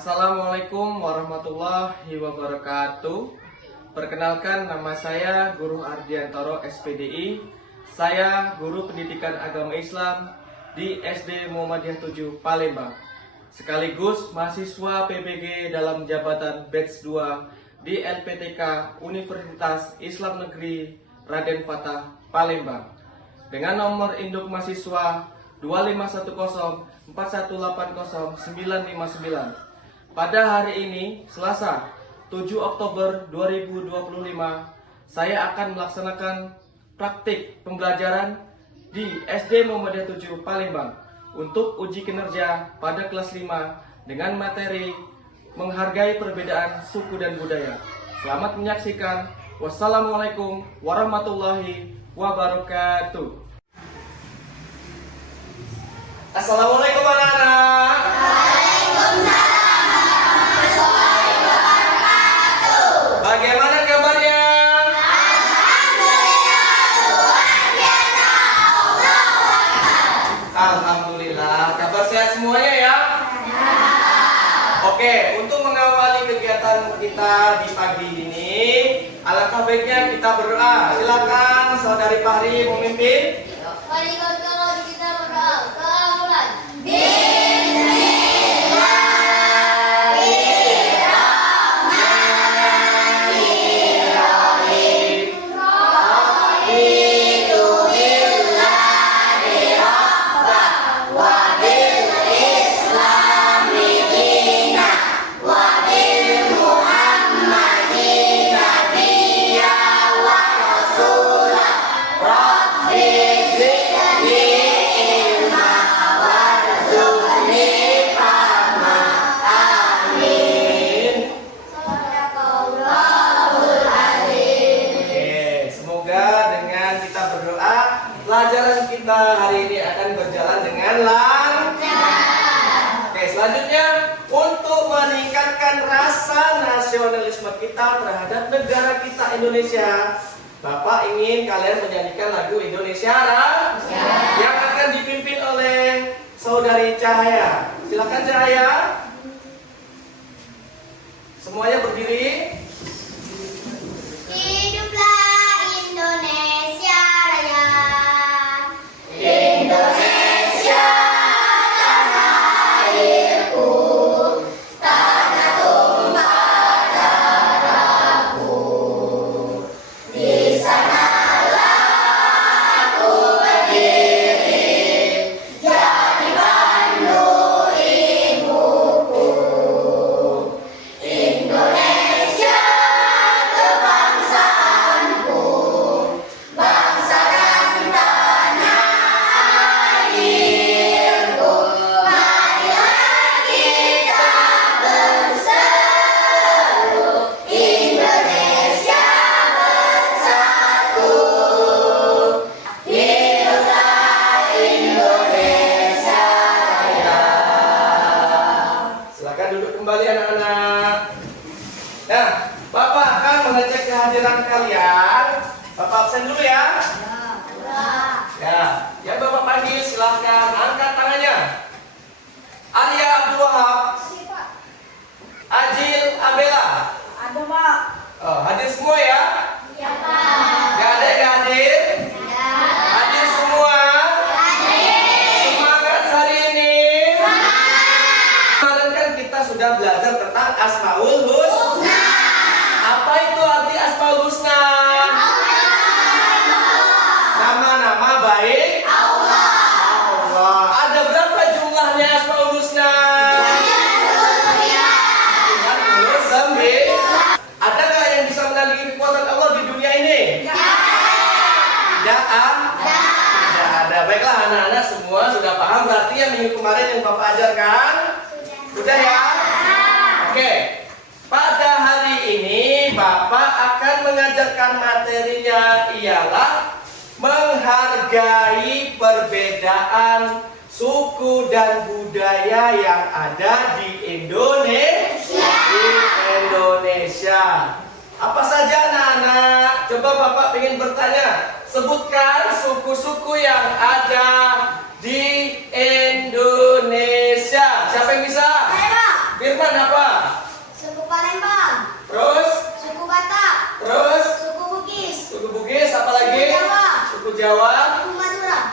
Assalamualaikum warahmatullahi wabarakatuh. Perkenalkan, nama saya Guru Ardiantoro SPDI. Saya Guru Pendidikan Agama Islam di SD Muhammadiyah 7 Palembang, sekaligus mahasiswa PBG dalam jabatan Batch 2 di LPTK Universitas Islam Negeri Raden Fatah Palembang, dengan nomor induk mahasiswa 251041800959. Pada hari ini, Selasa 7 Oktober 2025, saya akan melaksanakan praktik pembelajaran di SD Muhammadiyah 7 Palembang untuk uji kinerja pada kelas 5 dengan materi menghargai perbedaan suku dan budaya. Selamat menyaksikan. Wassalamualaikum warahmatullahi wabarakatuh. Assalamualaikum anak-anak. Bagaimana kabarnya? Alhamdulillah, kabar sehat semuanya ya? Oke, untuk mengawali kegiatan kita di pagi ini, alangkah baiknya kita berdoa. Silakan Saudari Fahri memimpin. Mari kita berdoa. Pelajaran kita hari ini akan berjalan dengan lancar. Oke, selanjutnya untuk meningkatkan rasa nasionalisme kita terhadap negara kita Indonesia, Bapak ingin kalian menyanyikan lagu Indonesia Raya yang akan dipimpin oleh Saudari Cahaya. Silakan Cahaya. Semuanya berdiri. Hiduplah Indonesia Raya. Indonesia tanah airku, tanah tumpah darahku. Di sanalah aku berdiri, jadi pandu ibuku. Indonesia kebangsaanku, bangsa dan tanah airku. Marilah kita berseru, Indonesia bersatu. Hiduplah Indonesia Raya. Silakan duduk kembali anak-anak. Nah, Bapak akan mengecek kehadiran kalian. Bapak absen dulu ya. Ya, yang Bapak panggil silahkan angkat tangannya. Arya Abdul Wahab, Ajil Abela. Ada, Pak. Oh, hadir semua ya? Ya, Pak. Gak ada yang gak hadir? Hadir semua? Semangat hari ini. Kemarin kan kita sudah belajar tentang Asmaul Husna. Apa itu arti Asmaul Husna? Nama-nama baik Allah. Ada berapa jumlahnya Asmaul Husna? 99. Ada nggak yang bisa menandingi kekuatan Allah di dunia ini? Tidak ada. Baiklah anak-anak semua sudah paham berarti yang minggu kemarin yang Bapak ajarkan? Sudah ya? Oke. Pada hari ini Bapak akan mengajarkan materinya ialah menghargai perbedaan suku dan budaya yang ada di Indonesia. Apa saja anak-anak? Coba Bapak ingin bertanya. Sebutkan suku-suku yang ada di Indonesia. Siapa yang bisa? Firman apa?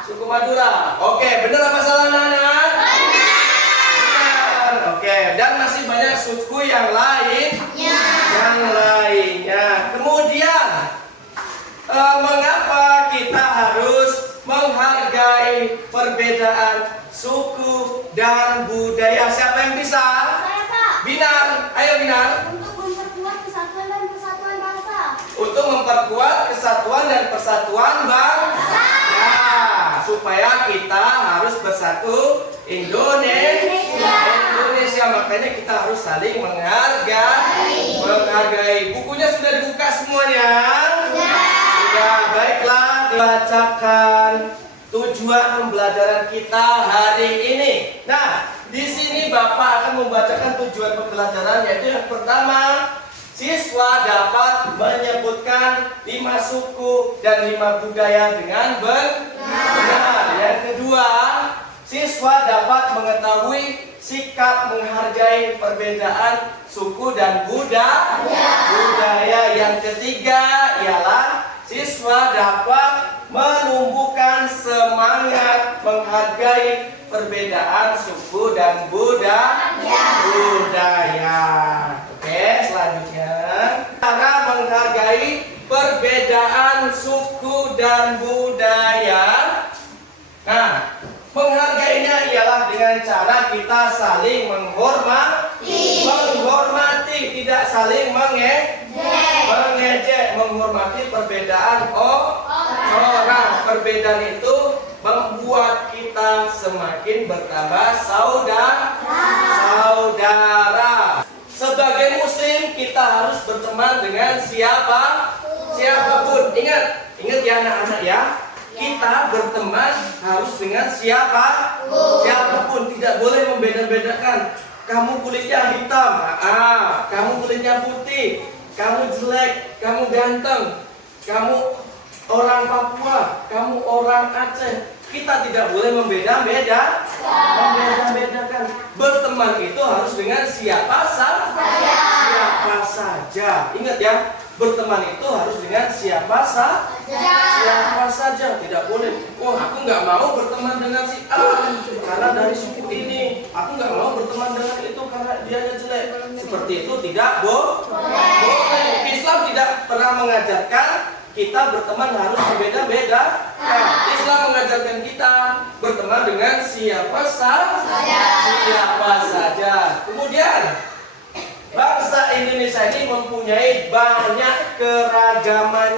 Suku Madura. Oke, benar apa salah anak-anak? Benar. Oke, dan masih banyak suku yang lain. Yang lainnya. Kemudian, mengapa kita harus menghargai perbedaan suku dan budaya? Siapa yang bisa? Saya, Pak. Binar, ayo Binar. Untuk memperkuat kesatuan dan persatuan bangsa. Untuk memperkuat kesatuan dan persatuan bangsa. Ya, supaya kita harus bersatu Indonesia. Makanya kita harus saling menghargai. Bukunya sudah dibuka semuanya? Ya, baiklah, dibacakan tujuan pembelajaran kita hari ini. Nah, di sini Bapak akan membacakan tujuan pembelajaran, yaitu yang pertama, siswa dapat menyebutkan 5 suku dan 5 budaya dengan benar. Yang kedua, siswa dapat mengetahui sikap menghargai perbedaan suku dan budaya. Yang ketiga ialah siswa dapat menumbuhkan semangat menghargai perbedaan suku dan budaya. Oke, selanjutnya cara menghargai perbedaan suku dan budaya. Nah, menghargainya ialah dengan cara kita saling menghormati, tidak saling mengejek, menghormati perbedaan orang. Perbedaan itu membuat kita semakin bertambah saudara. Sebagai muslim kita harus berteman dengan siapapun. Ingat ya anak-anak ya. Kita berteman harus dengan siapapun, tidak boleh membeda-bedakan. Kamu kulitnya hitam, kamu kulitnya putih, kamu jelek, kamu ganteng, kamu orang Papua, kamu orang Aceh. Kita tidak boleh membeda-bedakan. Berteman itu harus dengan siapa saja. Ingat ya. Berteman itu harus dengan siapa saja. Tidak boleh, aku nggak mau berteman dengan si A karena dari suku ini. Aku nggak mau berteman dengan itu karena dianya jelek. Seperti itu tidak boleh. Islam tidak pernah mengajarkan kita berteman harus berbeda-beda. Islam mengajarkan kita berteman dengan siapa saja. Kemudian bangsa Indonesia ini mempunyai banyak keragaman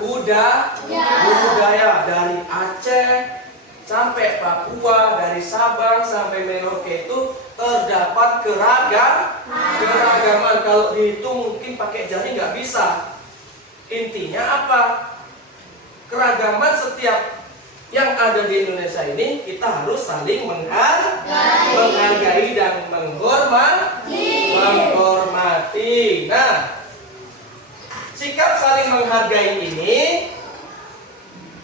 budaya dari Aceh sampai Papua, dari Sabang sampai Merauke itu terdapat keragaman. Kalau dihitung mungkin pakai jari nggak bisa. Intinya apa? Keragaman setiap yang ada di Indonesia ini kita harus saling menghargai dan menghormati. Nah, sikap saling menghargai ini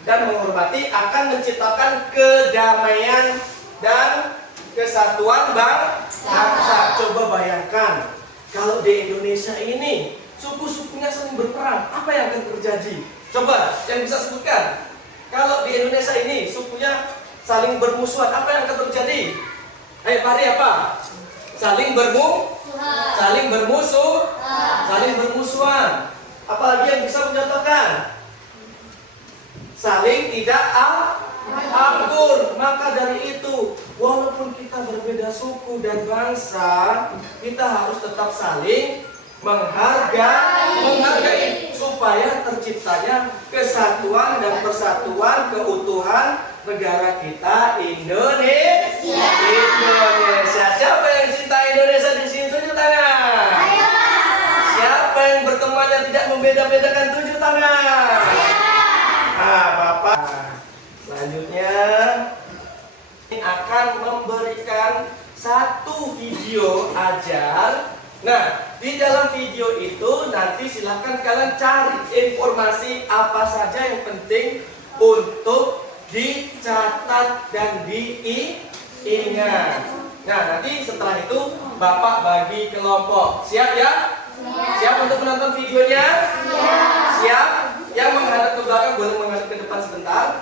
dan menghormati akan menciptakan kedamaian dan kesatuan bangsa. Coba bayangkan kalau di Indonesia ini suku-sukunya saling berperang, apa yang akan terjadi? Coba yang bisa sebutkan. Kalau di Indonesia ini sukunya saling bermusuhan, apa yang akan terjadi? Ayo Pari, apa? Saling bermusuhan. Apalagi yang bisa mencontohkan? Saling tidak akur. Maka dari itu, walaupun kita berbeda suku dan bangsa, kita harus tetap saling menghargai supaya terciptanya kesatuan dan persatuan keutuhan negara kita Indonesia. Siapa yang cinta Indonesia di sini? Tunjuk tangan. Siapa yang bertemannya tidak membeda-bedakan? Tunjuk tangan. Bapak. Selanjutnya ini akan memberikan satu video ajar. Nah, di dalam video itu nanti silakan kalian cari informasi apa saja yang penting untuk dicatat dan diingat. Nah, nanti setelah itu Bapak bagi kelompok. Siap ya? Siap untuk menonton videonya? Siap? Yang menghadap ke belakang boleh menghadap ke depan sebentar.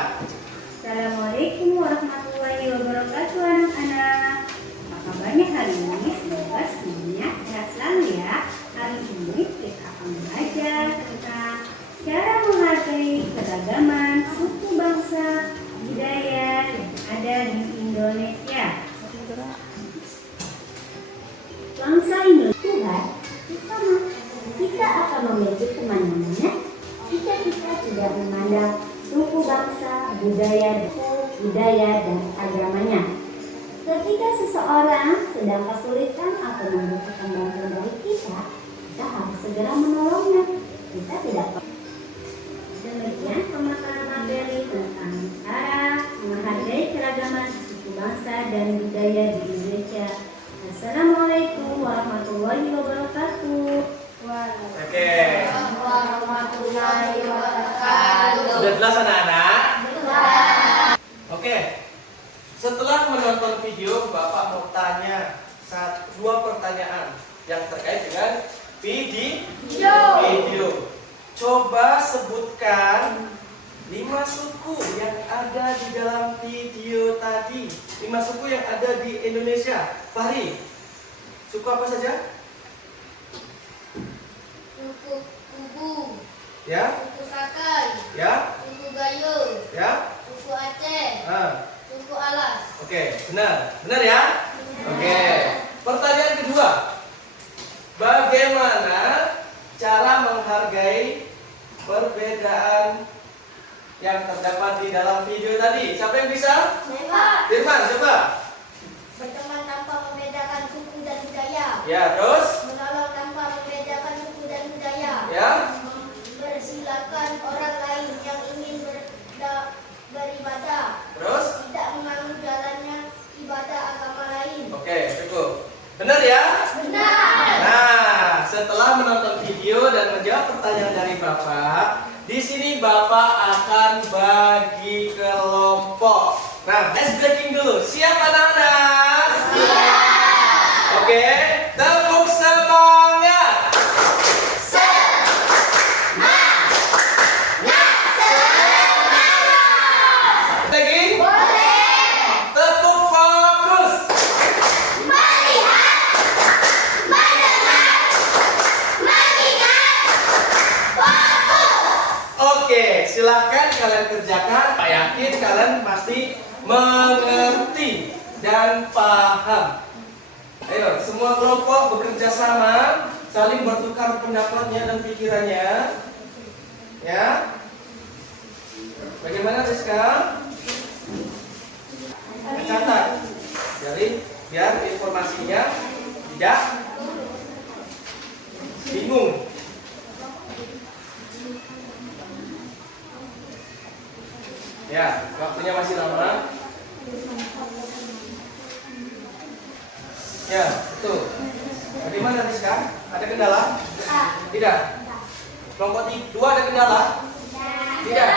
Assalamualaikum warahmatullahi wabarakatuh anak-anak. Apa kabarnya hari ini? Semoga semuanya sehat selalu ya. Hari ini kita akan belajar tentang cara menghargai keragaman suku bangsa budaya yang ada di Indonesia. Bangsa Indonesia Tuhan bersama. Kita akan memiliki kemana-mana jika kita tidak memandang suku bangsa, budaya dan agamanya. Ketika seseorang sedang kesulitan atau membutuhkan bantuan dari kita harus segera menolongnya. Kita tidak perlu. Demikian pemaparan materi tentang cara menghargai keragaman suku bangsa dan budaya di Indonesia. Assalamualaikum warahmatullahi wabarakatuh. Oke. Warahmatullahi wabarakatuh. Sudah jelas anak-anak? Oke. Setelah menonton video, Bapak mau tanya dua pertanyaan yang terkait dengan video. Coba sebutkan 5 suku yang ada di dalam video tadi. 5 suku yang ada di Indonesia. Fahri, suku apa saja? Suku Kubu, Ya, suku Sakai, ya, suku Gayo, ya. suku Aceh, suku Alas. Oke, benar ya? Oke. Pertanyaan kedua, bagaimana cara menghargai perbedaan yang terdapat di dalam video tadi? Siapa yang bisa? Firman, coba. Berteman tanpa membedakan suku dan budaya. Ya, terus? Menolong tanpa membedakan suku dan budaya. Ya. Mempersilahkan orang lain yang ingin beribadah. Terus? Tidak mengganggu jalannya ibadah agama lain. Oke, cukup. Benar ya? Benar. Nah, setelah menonton video dan menjawab pertanyaan dari Bapak, di sini Bapak akan bagi kelompok. Nah, ice breaking dulu. Siap anak-anak? Siap. Oke, tepuk semangat. Lagi? Tepuk fokus. Oke, silahkan kalian kerjakan. Pak yakin kalian pasti mengerti dan paham. Ayo, semua kelompok bekerja sama, saling bertukar pendapatnya dan pikirannya. Ya. Bagaimana Rizka? Catat. Jadi biar informasinya tidak bingung. Ya, waktunya masih lama. Ya, betul. Bagaimana Rizka? Ada kendala? Tidak. Kelompok 2 ada kendala? Tidak.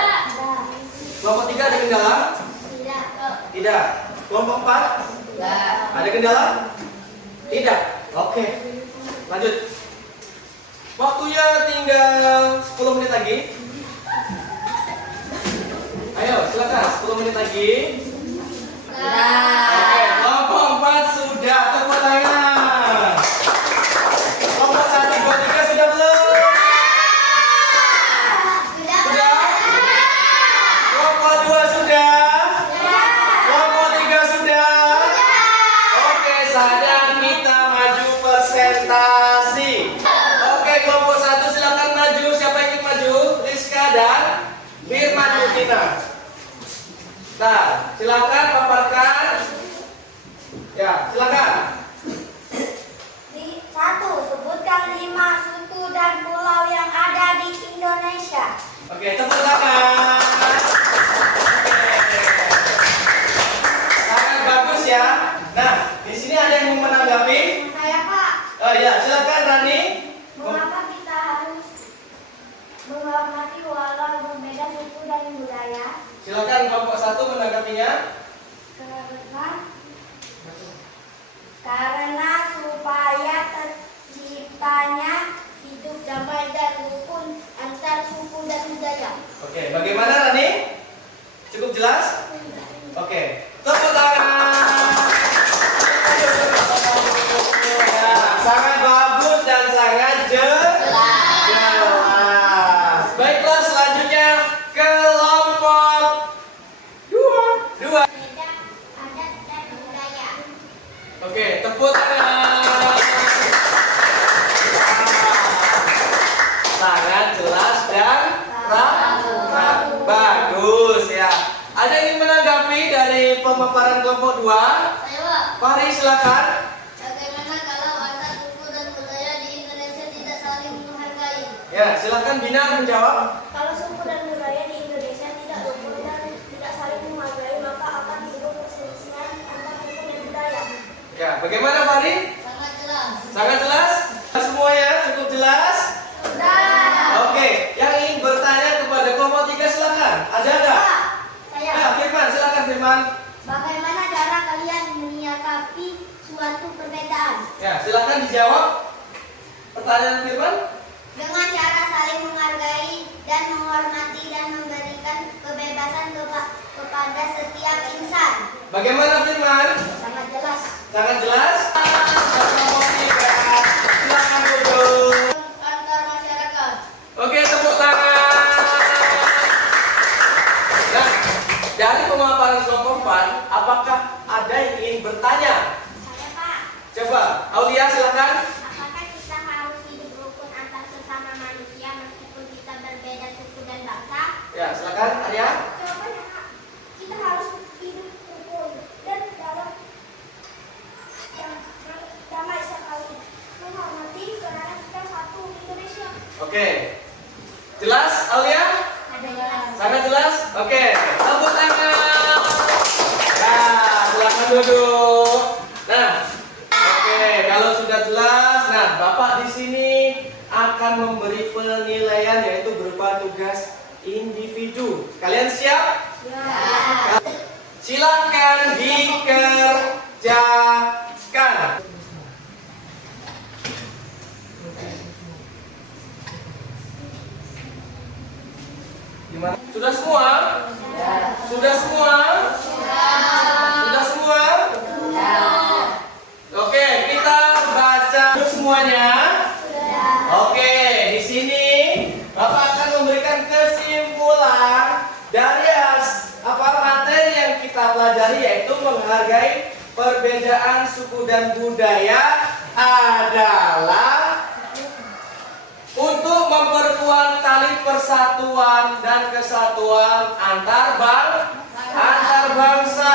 Kelompok 3 ada kendala? Tidak. Kelompok 4? Ada kendala? Tidak. Oke. Lanjut. Waktunya tinggal 10 menit lagi. Ayo, silakan 10 menit lagi. Oke, kelompok 4 sudah. Tepuk tangan. Kelompok 1, 2, 3 sudah belum? Sudah? Kelompok 2 sudah? Kelompok 3 sudah? Oke, saatnya kita maju presentasi. Oke, kelompok 1 silakan maju. Siapa yang ingin maju? Rizka dan Firman Mukina. Nah, silakan paparkan. Ya, silakan. 1. Sebutkan 5 suku dan pulau yang ada di Indonesia. Oke, tepuk tangan. Oke. Sangat bagus ya. Nah, di sini ada yang mau menanggapi? Saya Pak, Oh ya, silakan Rani. mengapa kita harus menghormati walau berbeda suku dan budaya? Silakan kelompok 1 menanggapinya. Karena supaya terciptanya hidup damai dan rukun antar suku dan budaya. Oke, bagaimana Rani? Coba Cukup jelas? Oke, tepuk tangan. Ya, sangat bagus dan sangat jelas. Baiklah, selanjutnya kelompok dua. Beda adat dan budaya. Oke, tepuk tangan. Sangat jelas dan bagus ya. Ada yang ingin menanggapi dari pemaparan kelompok 2? Saya, Pak. Fahri, silakan. Bagaimana kalau antar suku dan budaya di Indonesia tidak saling menghargai? Ya, silakan Binar menjawab. Kalau suku dan budaya di Indonesia tidak rukun dan tidak saling menghargai, maka akan timbul perselisihan antar suku dan budaya. Ya, bagaimana Fahri? Sangat jelas. Sangat jelas? Semuanya cukup jelas? Sudah. Oke, yang ingin bertanya kepada kelompok 3 silakan. Ada nggak? Pak, saya. Ya, Firman, silakan Firman. Bagaimana cara kalian menyikapi suatu perbedaan? Ya, silakan dijawab. Pertanyaan Firman? Dengan cara saling menghargai dan menghormati dan memberikan kebebasan kepada setiap insan. Bagaimana Firman? Sangat jelas. Sangat jelas? Kelompok 3. Silakan duduk. Antar masyarakat. Oke, tepuk tangan. Nah, dari pemaparan kelompok 4, apakah ada yang ingin bertanya? Saya, Pak. Coba, Aulia silakan. Apakah kita harus hidup rukun antar sesama manusia meskipun kita berbeda suku dan bangsa? Ya, silakan Arya. Jawabannya, Kak, kita harus hidup rukun dan dalam damai sekali menghormati karena kita satu Indonesia. Oke. Jelas, Aulia? Sangat jelas? Oke, tepuk tangan. Nah, silakan duduk. Nah, oke, kalau sudah jelas, nah Bapak di sini akan memberi penilaian yaitu berupa tugas individu. Kalian siap? Silakan dikerjakan. Gimana? Sudah semua? Sudah semua? Sudah semua? Oke, kita baca semuanya. Oke, di sini Bapak akan memberikan kesimpulan dari materi yang kita pelajari, yaitu menghargai perbedaan suku dan budaya adalah untuk memperkuat tali persatuan dan kesatuan antar bangsa.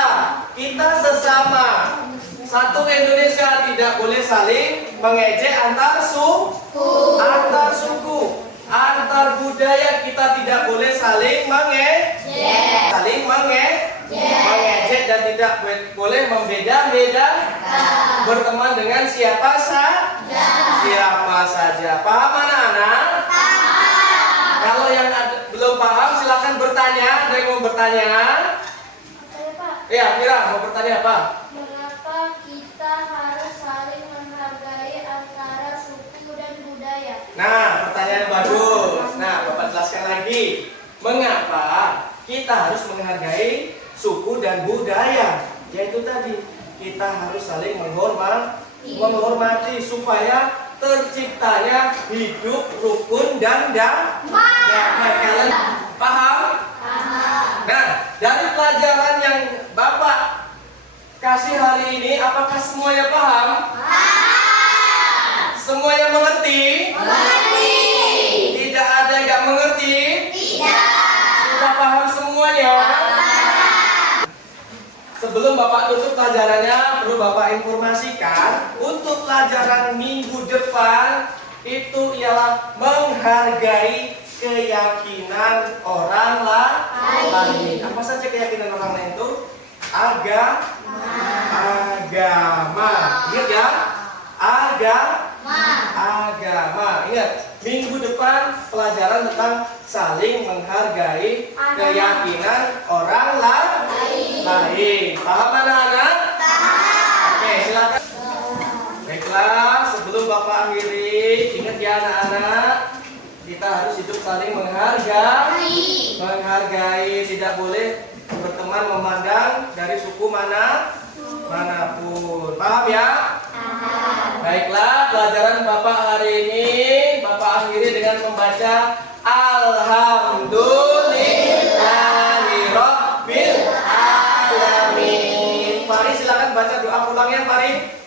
Kita sesama satu Indonesia tidak boleh saling mengejek antar suku, antar budaya kita tidak boleh saling mengejek, dan tidak boleh membeda-beda berteman dengan siapa saja. Paham anak-anak? Kalau yang belum paham silakan bertanya. Ada yang mau bertanya? Saya, Pak. Ya, Mira mau bertanya apa? Mengapa kita harus saling menghargai antara suku dan budaya? Nah, pertanyaan bagus. Nah, Bapak jelaskan lagi. Mengapa kita harus menghargai suku dan budaya? Yaitu tadi, kita harus saling menghormati supaya terciptanya hidup rukun dan damai. Kalian paham? Nah, dari pelajaran yang Bapak kasih hari ini, apakah semuanya paham? Semuanya mengerti? Tidak ada yang nggak mengerti? Sudah paham semuanya? Sebelum Bapak tutup pelajarannya, perlu Bapak informasikan untuk pelajaran minggu depan itu ialah menghargai keyakinan orang lain. Apa saja keyakinan orang lain itu? Agama. Ingat ya? Agama. Ingat, minggu depan pelajaran tentang saling menghargai keyakinan orang lain. Paham anak-anak? Oke, silakan. Baiklah, sebelum Bapak akhiri, ingat ya anak-anak, Kita harus hidup saling menghargai, tidak boleh berteman memandang dari suku manapun. Paham ya? Baiklah, pelajaran Bapak hari ini Bapak akhiri dengan membaca Alhamdulillahirabbil alamin. Fari silakan baca doa pulangnya, Fari.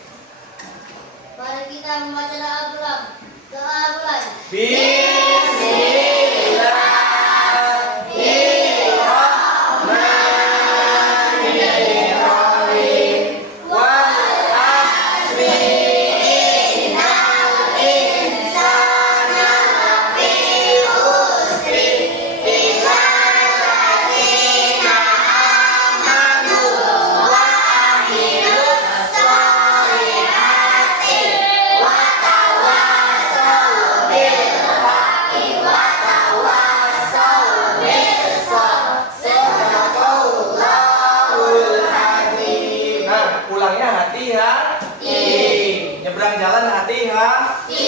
Mari kita membaca doa pulang. Doa pulang. Bismillahirrahmanirrahim. Wal asri innal insana lafi khusri illa alladziina amanu wa amilus sholihati wa tawassaw bil haqqi wa tawassaw bis sabr. Sadaqallahul azim. Nah, pulangnya hati-hati. Nyebrang jalan hati-hati.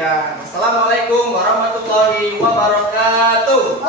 Ya. Assalamualaikum warahmatullahi wabarakatuh.